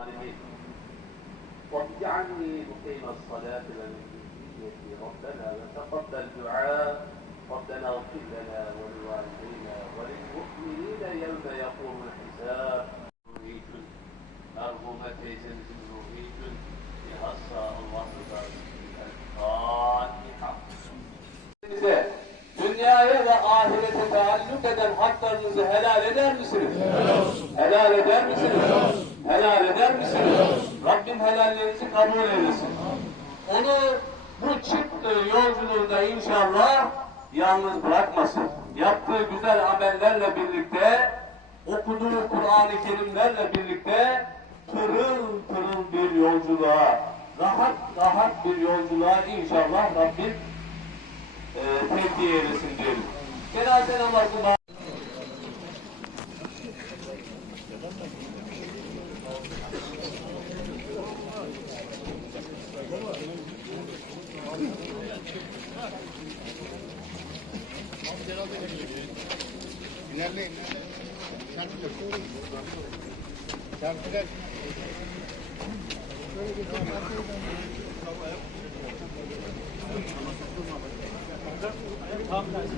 القانعين واقض عني مقيم الصلاة والمسكينية ربنا. وتقبل دعاء ربنا اغفر لنا ولوالدينا وللمؤمنين يوم يقوم الحساب. أرجو ما تيزن زنوهيت يهصى الله تبارك الفاتحة dünyaya ve ahirete taalluk eden haklarınızı helal eder misiniz? Helal, helal eder misiniz? Helal Helallerinizi kabul eylesin. Onu bu çift yolculuğunda inşallah yalnız bırakmasın. Yaptığı güzel amellerle birlikte, okuduğu Kur'an-ı Kerimlerle birlikte pırıl pırıl bir yolculuğa, rahat rahat bir yolculuğa inşallah Rabbim e, tevdi eylesin diyelim. Cenaze namazına İlerleyin. Çarpılar. Çarpılar. Şöyle bir Tam tersi.